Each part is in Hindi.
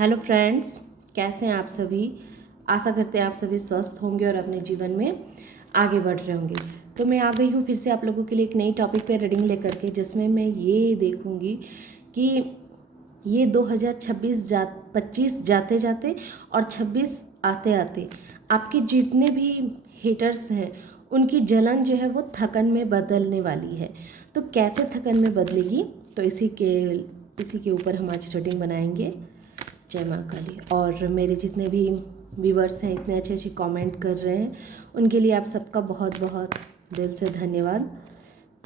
हेलो फ्रेंड्स, कैसे हैं आप सभी। आशा करते हैं आप सभी स्वस्थ होंगे और अपने जीवन में आगे बढ़ रहे होंगे। तो मैं आ गई हूँ फिर से आप लोगों के लिए एक नई टॉपिक पे रीडिंग लेकर के, जिसमें मैं ये देखूँगी कि ये 25 जाते जाते और 26 आते आते आपके जितने भी हेटर्स हैं उनकी जलन जो है वो थकन में बदलने वाली है। तो कैसे थकन में बदलेगी, तो इसी के ऊपर हम आज रीडिंग बनाएंगे। जय माँ काली। और मेरे जितने भी व्यूवर्स हैं इतने अच्छे अच्छे कमेंट कर रहे हैं, उनके लिए आप सबका बहुत बहुत दिल से धन्यवाद।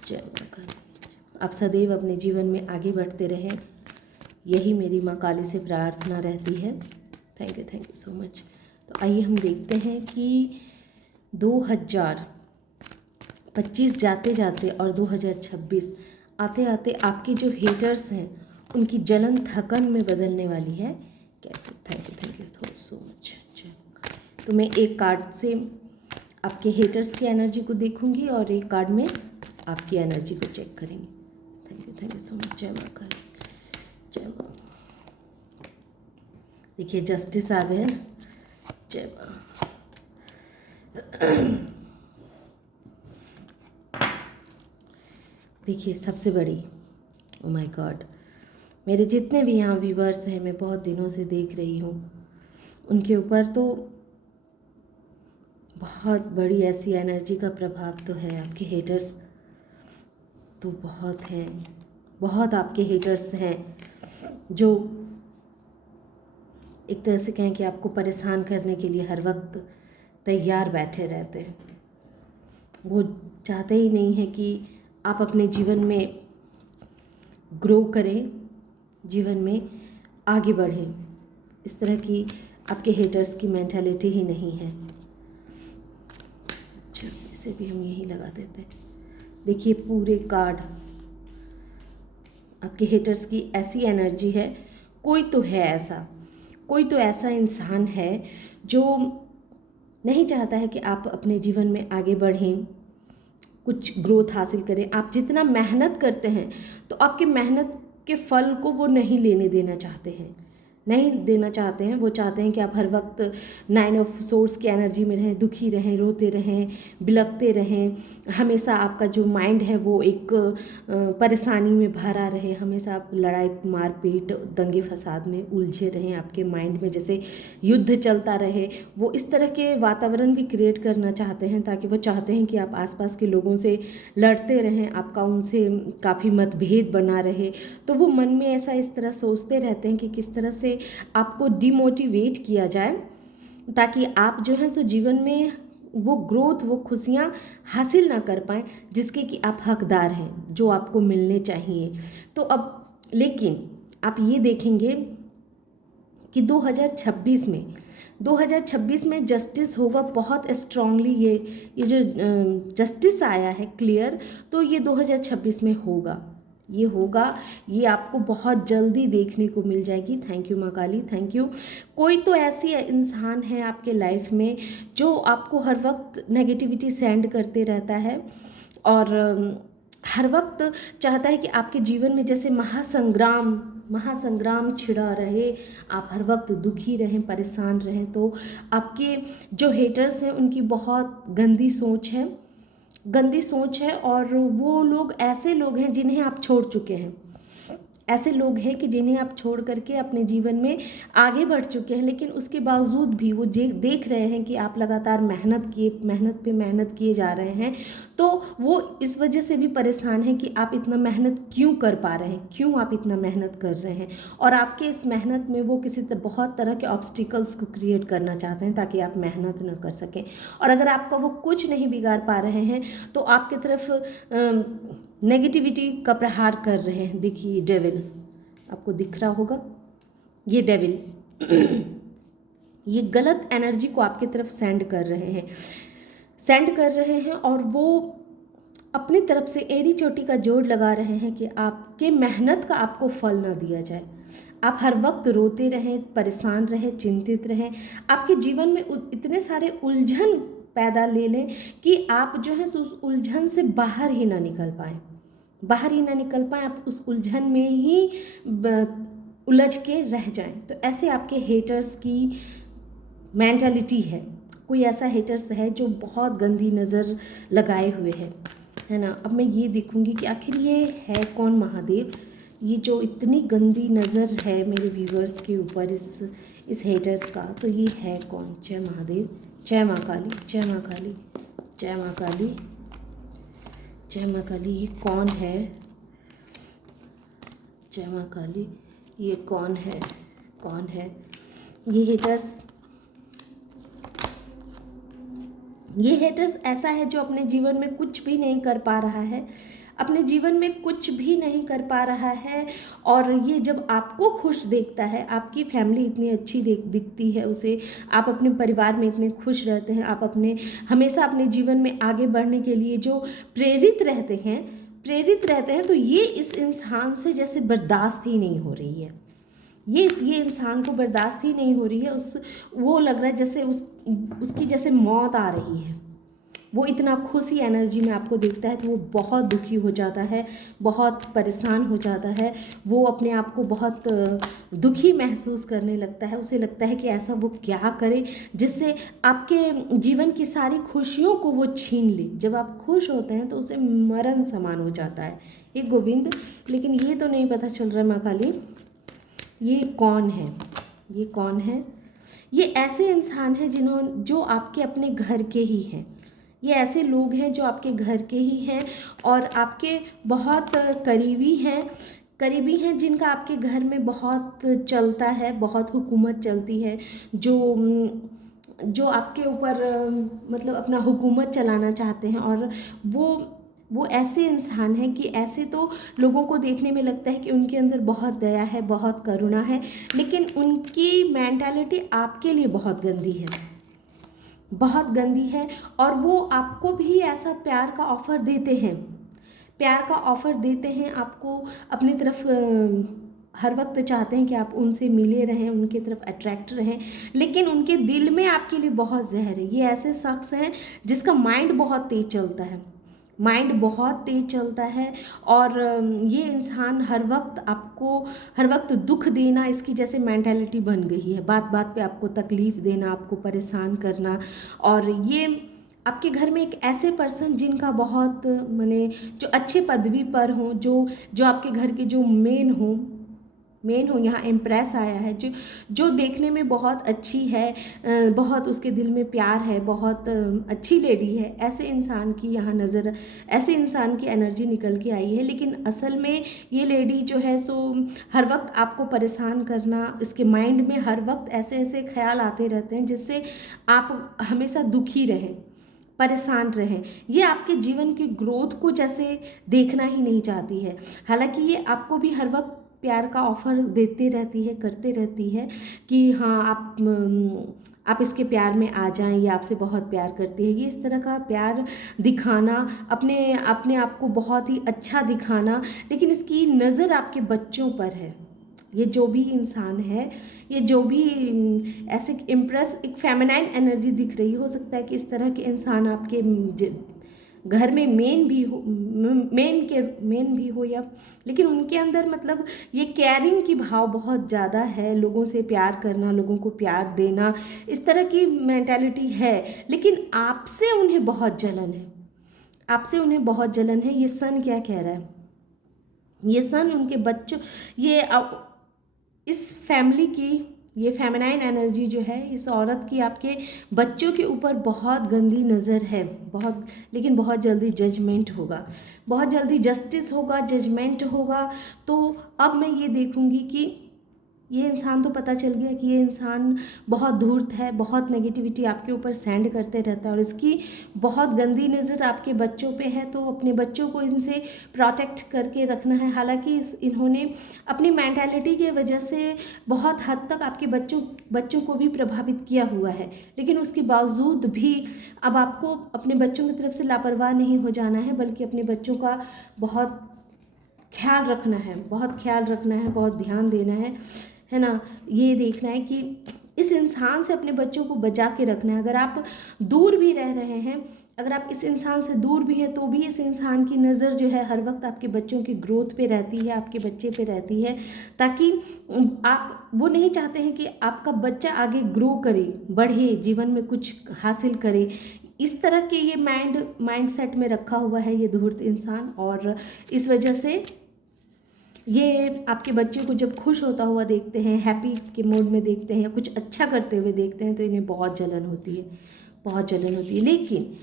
जय माँ काली। आप सदैव अपने जीवन में आगे बढ़ते रहें, यही मेरी माँ काली से प्रार्थना रहती है। Thank you so much. तो आइए हम देखते हैं कि 2025 जाते जाते और 2026 आते आते आपके जो हेटर्स हैं उनकी जलन थकन में बदलने वाली है। कैसे? Thank you so much. तो मैं एक कार्ड से आपके हेटर्स की एनर्जी को देखूंगी और एक कार्ड में आपकी एनर्जी को चेक करेंगे। Thank you so much. जय माँ काली। जय माँ। देखिए जस्टिस आ गए। जय माँ। देखिए सबसे बड़ी, ओ माय गॉड, मेरे जितने भी यहाँ व्यूवर्स हैं, मैं बहुत दिनों से देख रही हूँ, उनके ऊपर तो बहुत बड़ी ऐसी एनर्जी का प्रभाव तो है। आपके हेटर्स तो बहुत हैं, बहुत आपके हेटर्स हैं जो एक तरह से कहें कि आपको परेशान करने के लिए हर वक्त तैयार बैठे रहते हैं। वो चाहते ही नहीं है कि आप अपने जीवन में ग्रो करें, जीवन में आगे बढ़ें। इस तरह की आपके हेटर्स की मेंटालिटी ही नहीं है। अच्छा, इसे भी हम यही लगा देते हैं। देखिए पूरे कार्ड आपके हेटर्स की ऐसी एनर्जी है। कोई तो ऐसा इंसान है जो नहीं चाहता है कि आप अपने जीवन में आगे बढ़ें, कुछ ग्रोथ हासिल करें। आप जितना मेहनत करते हैं तो आपकी मेहनत के फल को वो नहीं देना चाहते हैं। वो चाहते हैं कि आप हर वक्त 9 ऑफ सोर्स की एनर्जी में रहें, दुखी रहें, रोते रहें, बिलखते रहें। हमेशा आपका जो माइंड है वो एक परेशानी में भरा रहे, हमेशा आप लड़ाई मारपीट दंगे फसाद में उलझे रहें, आपके माइंड में जैसे युद्ध चलता रहे। वो इस तरह के वातावरण भी क्रिएट करना चाहते हैं, ताकि वो चाहते हैं कि आप आसपास के लोगों से लड़ते रहें, आपका उनसे काफ़ी मतभेद बना रहे। तो वो मन में ऐसा इस तरह सोचते रहते हैं कि किस तरह से आपको डिमोटिवेट किया जाए, ताकि आप जो है सो जीवन में वो ग्रोथ, वो खुशियाँ हासिल ना कर पाएँ जिसके कि आप हकदार हैं, जो आपको मिलने चाहिए। तो अब लेकिन आप ये देखेंगे कि 2026 में जस्टिस होगा बहुत स्ट्रांगली। ये जो जस्टिस आया है क्लियर, तो ये 2026 में होगा, ये आपको बहुत जल्दी देखने को मिल जाएगी। थैंक यू माँ काली, थैंक यू। कोई तो ऐसी इंसान है आपके लाइफ में जो आपको हर वक्त नेगेटिविटी सेंड करते रहता है और हर वक्त चाहता है कि आपके जीवन में जैसे महासंग्राम छिड़ा रहे, आप हर वक्त दुखी रहें, परेशान रहें। तो आपके जो हेटर्स हैं उनकी बहुत गंदी सोच है और वो लोग ऐसे लोग हैं जिन्हें आप छोड़ चुके हैं, ऐसे लोग हैं कि जिन्हें आप छोड़ करके अपने जीवन में आगे बढ़ चुके हैं। लेकिन उसके बावजूद भी वो देख रहे हैं कि आप लगातार मेहनत किए जा रहे हैं, तो वो इस वजह से भी परेशान हैं कि आप इतना मेहनत क्यों कर पा रहे हैं, क्यों आप इतना मेहनत कर रहे हैं। और आपके इस मेहनत में वो बहुत तरह के ऑब्स्टिकल्स को क्रिएट करना चाहते हैं ताकि आप मेहनत न कर सकें। और अगर आपका वो कुछ नहीं बिगाड़ पा रहे हैं तो आपकी तरफ नेगेटिविटी का प्रहार कर रहे हैं। देखिए डेविल आपको दिख रहा होगा, ये डेविल ये गलत एनर्जी को आपकी तरफ सेंड कर रहे हैं और वो अपनी तरफ से एड़ी चोटी का जोड़ लगा रहे हैं कि आपके मेहनत का आपको फल ना दिया जाए। आप हर वक्त रोते रहें, परेशान रहें, चिंतित रहें, आपके जीवन में इतने सारे उलझन पैदा ले लें कि आप जो है उस उलझन से बाहर ही ना निकल पाएँ। आप उस उलझन में ही उलझ के रह जाएं। तो ऐसे आपके हेटर्स की मेंटालिटी है। कोई ऐसा हेटर्स है जो बहुत गंदी नज़र लगाए हुए है ना। अब मैं ये देखूंगी कि आखिर ये है कौन महादेव, ये जो इतनी गंदी नज़र है मेरे व्यूवर्स के ऊपर इस हेटर्स का, तो ये है कौन। जय महादेव, जय माँ काली, जय माँ काली, जय माँ काली, जय माँ काली। ये कौन है, जय माँ काली, ये कौन है, कौन है ये हेटर्स। ये हेटर्स ऐसा है जो अपने जीवन में कुछ भी नहीं कर पा रहा है, अपने जीवन में कुछ भी नहीं कर पा रहा है। और ये जब आपको खुश देखता है, आपकी फैमिली इतनी अच्छी दिखती है उसे, आप अपने परिवार में इतने खुश रहते हैं, आप हमेशा अपने जीवन में आगे बढ़ने के लिए जो प्रेरित रहते हैं, तो ये इस इंसान से जैसे बर्दाश्त ही नहीं हो रही है। ये इंसान को बर्दाश्त ही नहीं हो रही है। वो लग रहा है जैसे उसकी जैसे मौत आ रही है। वो इतना खुशी एनर्जी में आपको देखता है तो वो बहुत दुखी हो जाता है, बहुत परेशान हो जाता है। वो अपने आप को बहुत दुखी महसूस करने लगता है। उसे लगता है कि ऐसा वो क्या करे जिससे आपके जीवन की सारी खुशियों को वो छीन ले। जब आप खुश होते हैं तो उसे मरण समान हो जाता है। ये गोविंद, लेकिन ये तो नहीं पता चल रहा माँ काली ये कौन है, ये कौन है। ये ऐसे इंसान हैं जो आपके अपने घर के ही हैं। ये ऐसे लोग हैं जो आपके घर के ही हैं और आपके बहुत करीबी हैं जिनका आपके घर में बहुत चलता है, बहुत हुकूमत चलती है। जो आपके ऊपर मतलब अपना हुकूमत चलाना चाहते हैं। और वो ऐसे इंसान हैं कि ऐसे तो लोगों को देखने में लगता है कि उनके अंदर बहुत दया है, बहुत करुणा है, लेकिन उनकी मेंटालिटी आपके लिए बहुत गंदी है, बहुत गंदी है। और वो आपको भी ऐसा प्यार का ऑफ़र देते हैं, आपको अपनी तरफ हर वक्त चाहते हैं कि आप उनसे मिले रहें, उनके तरफ अट्रैक्ट रहें, लेकिन उनके दिल में आपके लिए बहुत जहर है। ये ऐसे शख्स हैं जिसका माइंड बहुत तेज चलता है, और ये इंसान हर वक्त दुख देना इसकी जैसे मेंटालिटी बन गई है। बात बात पे आपको तकलीफ़ देना, आपको परेशान करना। और ये आपके घर में एक ऐसे पर्सन जिनका बहुत माने जो अच्छे पदवी पर हों, जो आपके घर के जो मेन हो यहाँ इम्प्रेस आया है, जो देखने में बहुत अच्छी है, बहुत उसके दिल में प्यार है, बहुत अच्छी लेडी है, ऐसे इंसान की एनर्जी निकल के आई है। लेकिन असल में ये लेडी जो है सो हर वक्त आपको परेशान करना, इसके माइंड में हर वक्त ऐसे ऐसे ख्याल आते रहते हैं जिससे आप हमेशा दुखी रहें, परेशान रहें। ये आपके जीवन की ग्रोथ को जैसे देखना ही नहीं चाहती है। हालांकि ये आपको भी हर वक्त प्यार का ऑफ़र करते रहती है कि हाँ आप इसके प्यार में आ जाएं, ये आपसे बहुत प्यार करती है। ये इस तरह का प्यार दिखाना, अपने आप को बहुत ही अच्छा दिखाना, लेकिन इसकी नज़र आपके बच्चों पर है। ये जो भी इंसान है, ये जो भी ऐसे इम्प्रेस एक फेमिनाइन एनर्जी दिख रही हो सकता है कि इस तरह के इंसान आपके घर में मेन भी हो या, लेकिन उनके अंदर मतलब ये केयरिंग की भाव बहुत ज़्यादा है, लोगों से प्यार करना, लोगों को प्यार देना, इस तरह की मेंटालिटी है। लेकिन आपसे उन्हें बहुत जलन है। ये सन क्या कह रहा है, ये सन उनके बच्चों, इस फैमिली की ये फेमिनाइन एनर्जी जो है, इस औरत की आपके बच्चों के ऊपर बहुत गंदी नज़र है, लेकिन बहुत जल्दी जजमेंट होगा, बहुत जल्दी जस्टिस होगा, जजमेंट होगा। तो अब मैं ये देखूंगी कि ये इंसान तो पता चल गया कि ये इंसान बहुत धूर्त है, बहुत नेगेटिविटी आपके ऊपर सेंड करते रहता है और इसकी बहुत गंदी नज़र आपके बच्चों पे है। तो अपने बच्चों को इनसे प्रोटेक्ट करके रखना है। हालांकि इन्होंने अपनी मेंटालिटी की वजह से बहुत हद तक आपके बच्चों को भी प्रभावित किया हुआ है, लेकिन उसके बावजूद भी अब आपको अपने बच्चों की तरफ से लापरवाह नहीं हो जाना है, बल्कि अपने बच्चों का बहुत ख्याल रखना है, बहुत ध्यान देना है ना। ये देखना है कि इस इंसान से अपने बच्चों को बचा के रखना है। अगर आप दूर भी रह रहे हैं, अगर आप इस इंसान से दूर भी हैं, तो भी इस इंसान की नज़र जो है हर वक्त आपके बच्चों की ग्रोथ पे रहती है, आपके बच्चे पे रहती है, ताकि आप वो नहीं चाहते हैं कि आपका बच्चा आगे ग्रो करे, बढ़े, जीवन में कुछ हासिल करे। इस तरह के ये माइंड सेट में रखा हुआ है ये धूर्त इंसान, और इस वजह से ये आपके बच्चे को जब खुश होता हुआ देखते हैं, हैप्पी के मोड में देखते हैं, या कुछ अच्छा करते हुए देखते हैं, तो इन्हें बहुत जलन होती है, बहुत जलन होती है। लेकिन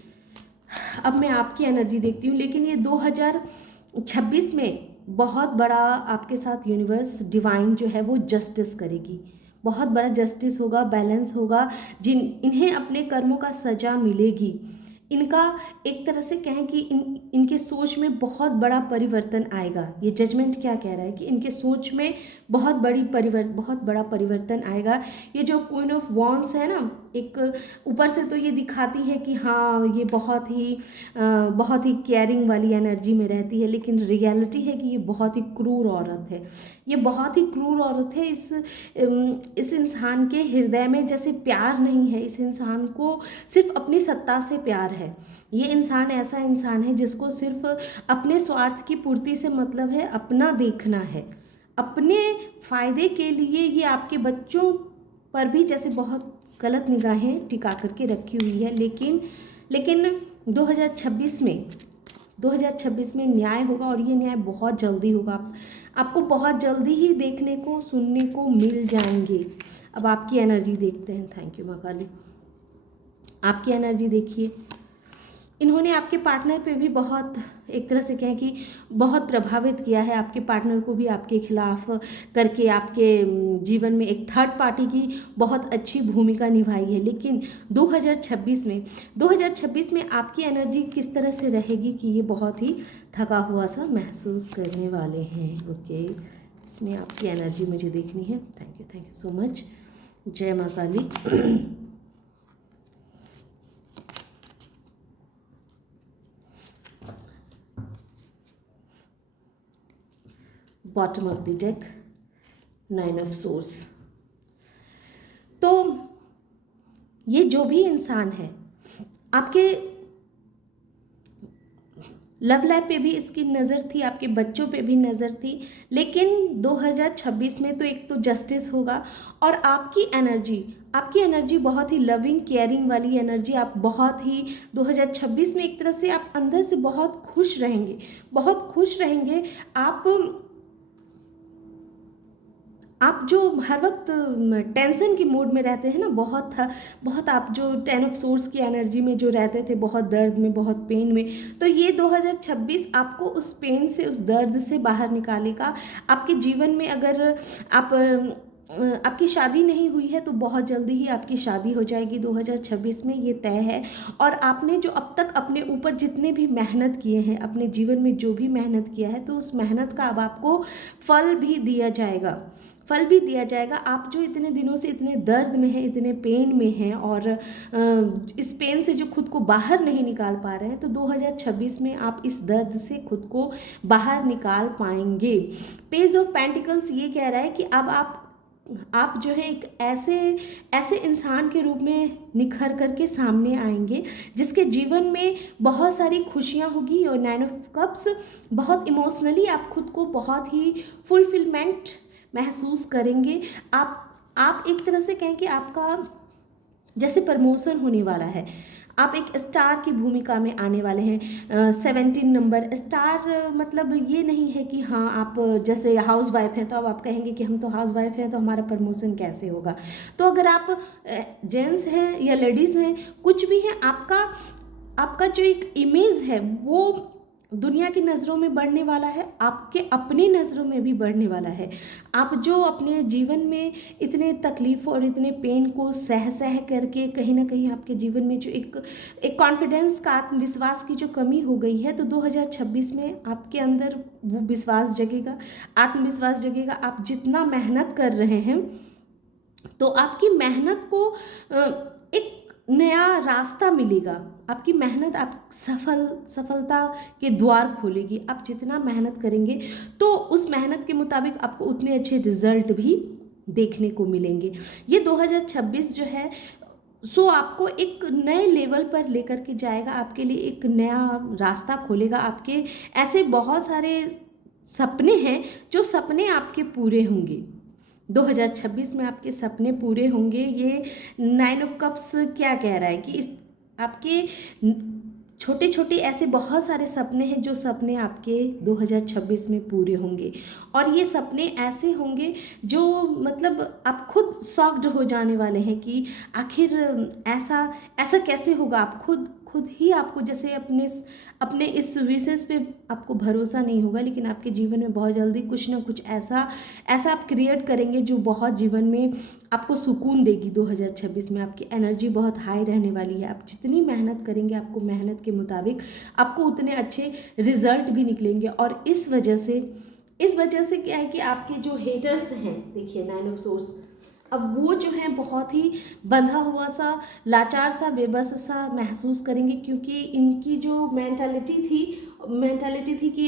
अब मैं आपकी एनर्जी देखती हूँ। लेकिन ये 2026 में बहुत बड़ा आपके साथ यूनिवर्स डिवाइन जो है वो जस्टिस करेगी, बहुत बड़ा जस्टिस होगा, बैलेंस होगा। इन्हें अपने कर्मों का सजा मिलेगी। इनका एक तरह से कहें कि इनके सोच में बहुत बड़ा परिवर्तन आएगा। ये जजमेंट क्या कह रहा है कि इनके सोच में बहुत बड़ा परिवर्तन आएगा। ये जो क्वीन ऑफ वॉन्ड्स है ना, एक ऊपर से तो ये दिखाती है कि हाँ ये बहुत ही केयरिंग वाली एनर्जी में रहती है, लेकिन रियलिटी है कि ये बहुत ही क्रूर औरत है। ये बहुत ही क्रूर औरत है। इस इंसान के हृदय में जैसे प्यार नहीं है, इस इंसान को सिर्फ अपनी सत्ता से प्यार है। ये इंसान ऐसा इंसान है जिसको सिर्फ अपने स्वार्थ की पूर्ति से मतलब है, अपना देखना है, अपने फायदे के लिए ये आपके बच्चों पर भी जैसे बहुत गलत निगाहें टिका करके रखी हुई है। लेकिन 2026 में न्याय होगा, और ये न्याय बहुत जल्दी होगा। आपको बहुत जल्दी ही देखने को, सुनने को मिल जाएंगे। अब आपकी एनर्जी देखते हैं। थैंक यू माँ काली। आपकी एनर्जी देखिए। इन्होंने आपके पार्टनर पे भी बहुत, एक तरह से कहें कि बहुत प्रभावित किया है। आपके पार्टनर को भी आपके खिलाफ करके आपके जीवन में एक थर्ड पार्टी की बहुत अच्छी भूमिका निभाई है। लेकिन 2026 में आपकी एनर्जी किस तरह से रहेगी कि ये बहुत ही थका हुआ सा महसूस करने वाले हैं। ओके, इसमें आपकी एनर्जी मुझे देखनी है। Thank you so much. जय माँ Kali. Bottom of the deck, 9 of swords. तो ये जो भी इंसान है, आपके लव लाइफ पे भी इसकी नज़र थी, आपके बच्चों पे भी नज़र थी। लेकिन 2026 में तो एक तो जस्टिस होगा, और आपकी एनर्जी बहुत ही लविंग केयरिंग वाली एनर्जी। आप बहुत ही 2026 में एक तरह से आप अंदर से बहुत खुश रहेंगे, बहुत खुश रहेंगे। आप जो हर वक्त टेंशन की मूड में रहते हैं ना, बहुत आप जो 10 ऑफ सोर्स की एनर्जी में जो रहते थे, बहुत दर्द में, बहुत पेन में, तो ये 2026 आपको उस पेन से, उस दर्द से बाहर निकालेगा। आपके जीवन में अगर आपकी शादी नहीं हुई है तो बहुत जल्दी ही आपकी शादी हो जाएगी 2026 में, ये तय है। और आपने जो अब तक अपने ऊपर जितने भी मेहनत किए हैं, अपने जीवन में जो भी मेहनत किया है, तो उस मेहनत का अब आपको फल भी दिया जाएगा। आप जो इतने दिनों से इतने दर्द में हैं, इतने पेन में हैं, और इस पेन से जो खुद को बाहर नहीं निकाल पा रहे हैं, तो 2026 में आप इस दर्द से खुद को बाहर निकाल पाएंगे। पेज ऑफ पेंटिकल्स ये कह रहा है कि अब आप जो है एक ऐसे इंसान के रूप में निखर करके सामने आएंगे जिसके जीवन में बहुत सारी खुशियां होगी। और 9 ऑफ कप्स, बहुत इमोशनली आप खुद को बहुत ही फुलफिलमेंट महसूस करेंगे। आप एक तरह से कहें कि आपका जैसे प्रमोशन होने वाला है, आप एक स्टार की भूमिका में आने वाले हैं। 17 नंबर स्टार मतलब ये नहीं है कि हाँ आप जैसे हाउस वाइफ हैं तो अब आप कहेंगे कि हम तो हाउस वाइफ हैं तो हमारा प्रमोशन कैसे होगा। तो अगर आप जेंट्स हैं या लेडीज़ हैं, कुछ भी हैं, आपका जो एक इमेज है वो दुनिया की नज़रों में बढ़ने वाला है, आपके अपनी नज़रों में भी बढ़ने वाला है। आप जो अपने जीवन में इतने तकलीफ़ और इतने पेन को सह करके कहीं ना कहीं आपके जीवन में जो एक कॉन्फिडेंस का, आत्मविश्वास की जो कमी हो गई है, तो 2026 में आपके अंदर वो विश्वास जगेगा, आत्मविश्वास जगेगा। आप जितना मेहनत कर रहे हैं तो आपकी मेहनत को एक नया रास्ता मिलेगा। आपकी मेहनत आप सफलता के द्वार खोलेगी। आप जितना मेहनत करेंगे तो उस मेहनत के मुताबिक आपको उतने अच्छे रिजल्ट भी देखने को मिलेंगे। ये 2026 जो है सो आपको एक नए लेवल पर लेकर के जाएगा, आपके लिए एक नया रास्ता खोलेगा। आपके ऐसे बहुत सारे सपने हैं, जो सपने आपके पूरे होंगे 2026 में, आपके सपने पूरे होंगे। ये 9 ऑफ कप्स क्या कह रहा है कि इस आपके छोटे छोटे ऐसे बहुत सारे सपने हैं, जो सपने आपके 2026 में पूरे होंगे। और ये सपने ऐसे होंगे जो मतलब आप खुद शॉक्ड हो जाने वाले हैं कि आखिर ऐसा ऐसा कैसे होगा। आप खुद ही आपको जैसे अपने इस विशेष पे आपको भरोसा नहीं होगा, लेकिन आपके जीवन में बहुत जल्दी कुछ ना कुछ ऐसा आप क्रिएट करेंगे जो बहुत जीवन में आपको सुकून देगी। 2026 में आपकी एनर्जी बहुत हाई रहने वाली है। आप जितनी मेहनत करेंगे, आपको मेहनत के मुताबिक आपको उतने अच्छे रिजल्ट भी निकलेंगे। और इस वजह से क्या है कि आपके जो हेटर्स हैं, देखिए 9 ऑफ सोर्स, अब वो जो है बहुत ही बंधा हुआ सा, लाचार सा, बेबस सा महसूस करेंगे, क्योंकि इनकी जो मेंटालिटी थी कि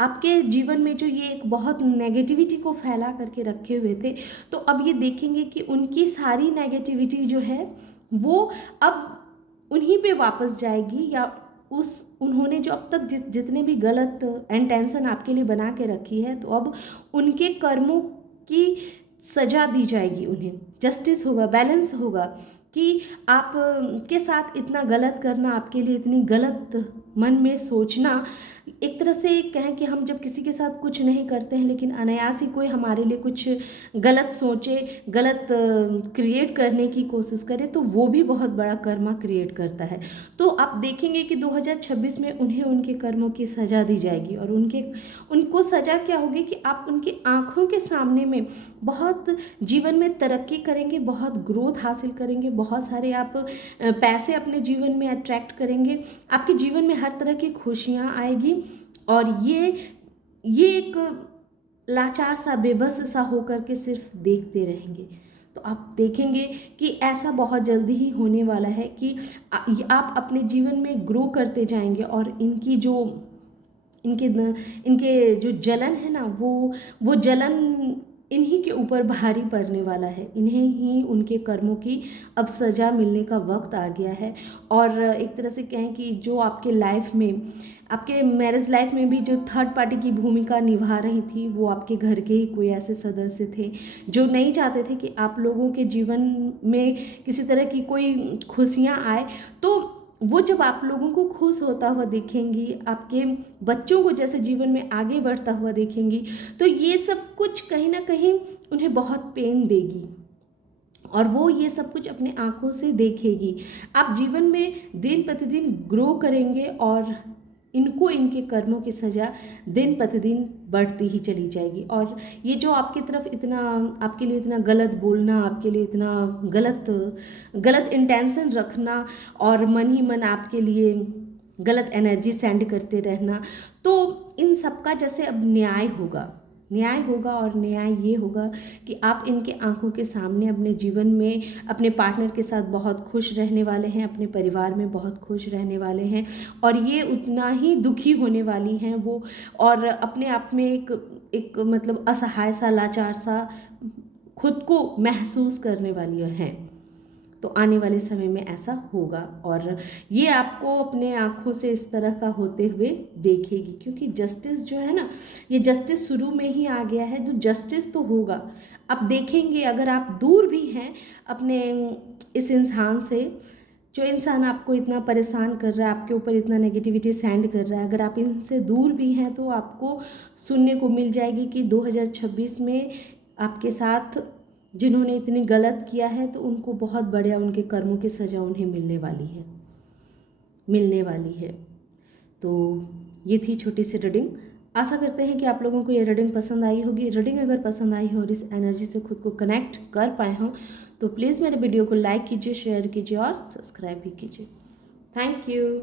आपके जीवन में जो ये एक बहुत नेगेटिविटी को फैला करके रखे हुए थे, तो अब ये देखेंगे कि उनकी सारी नेगेटिविटी जो है वो अब उन्हीं पे वापस जाएगी, या उन्होंने जो अब तक जितने भी गलत इंटेंशन आपके लिए बना के रखी है, तो अब उनके कर्मों की सजा दी जाएगी। उन्हें जस्टिस होगा, बैलेंस होगा कि आप के साथ इतना गलत करना, आपके लिए इतनी गलत मन में सोचना। एक तरह से कहें कि हम जब किसी के साथ कुछ नहीं करते हैं, लेकिन अनायास ही कोई हमारे लिए कुछ गलत सोचे, गलत क्रिएट करने की कोशिश करे, तो वो भी बहुत बड़ा कर्मा क्रिएट करता है। तो आप देखेंगे कि 2026 में उन्हें उनके कर्मों की सज़ा दी जाएगी। और उनको सज़ा क्या होगी कि आप उनकी आँखों के सामने में बहुत जीवन में तरक्की करेंगे, बहुत ग्रोथ हासिल करेंगे, बहुत सारे आप पैसे अपने जीवन में अट्रैक्ट करेंगे, आपके जीवन में हर तरह की खुशियाँ आएगी। और ये एक लाचार सा, बेबस सा होकर के सिर्फ देखते रहेंगे। तो आप देखेंगे कि ऐसा बहुत जल्दी ही होने वाला है कि आप अपने जीवन में ग्रो करते जाएंगे। और इनके जो जलन है ना, वो जलन इन्हीं के ऊपर भारी पड़ने वाला है। इन्हें ही उनके कर्मों की अब सज़ा मिलने का वक्त आ गया है। और एक तरह से कहें कि जो आपके लाइफ में, आपके मैरिज लाइफ में भी जो थर्ड पार्टी की भूमिका निभा रही थी, वो आपके घर के ही कोई ऐसे सदस्य थे जो नहीं चाहते थे कि आप लोगों के जीवन में किसी तरह की कोई खुशियाँ आए। तो वो जब आप लोगों को खुश होता हुआ देखेंगी, आपके बच्चों को जैसे जीवन में आगे बढ़ता हुआ देखेंगी, तो ये सब कुछ कहीं ना कहीं उन्हें बहुत पेन देगी। और वो ये सब कुछ अपने आँखों से देखेगी। आप जीवन में दिन प्रतिदिन ग्रो करेंगे, और इनके कर्मों की सज़ा दिन प्रतिदिन बढ़ती ही चली जाएगी। और ये जो आपकी तरफ इतना, आपके लिए इतना गलत बोलना, आपके लिए इतना गलत इंटेंशन रखना, और मन ही मन आपके लिए गलत एनर्जी सेंड करते रहना, तो इन सब का जैसे अब न्याय होगा। और न्याय ये होगा कि आप इनके आंखों के सामने अपने जीवन में अपने पार्टनर के साथ बहुत खुश रहने वाले हैं, अपने परिवार में बहुत खुश रहने वाले हैं, और ये उतना ही दुखी होने वाली हैं वो, और अपने आप में एक मतलब असहाय सा, लाचार सा खुद को महसूस करने वाली हैं। तो आने वाले समय में ऐसा होगा, और ये आपको अपने आँखों से इस तरह का होते हुए देखेगी, क्योंकि जस्टिस जो है ना, ये जस्टिस शुरू में ही आ गया है। जो जस्टिस तो होगा, आप देखेंगे। अगर आप दूर भी हैं अपने इस इंसान से, जो इंसान आपको इतना परेशान कर रहा है, आपके ऊपर इतना नेगेटिविटी सेंड कर रहा है, अगर आप इनसे दूर भी हैं, तो आपको सुनने को मिल जाएगी कि 2026 में आपके साथ जिन्होंने इतनी गलत किया है, तो उनको बहुत बढ़िया उनके कर्मों की सज़ा उन्हें मिलने वाली है। तो ये थी छोटी सी रीडिंग। आशा करते हैं कि आप लोगों को ये रीडिंग पसंद आई होगी। रीडिंग अगर पसंद आई हो और इस एनर्जी से खुद को कनेक्ट कर पाए हों, तो प्लीज़ मेरे वीडियो को लाइक कीजिए, शेयर कीजिए और सब्सक्राइब भी कीजिए। Thank you.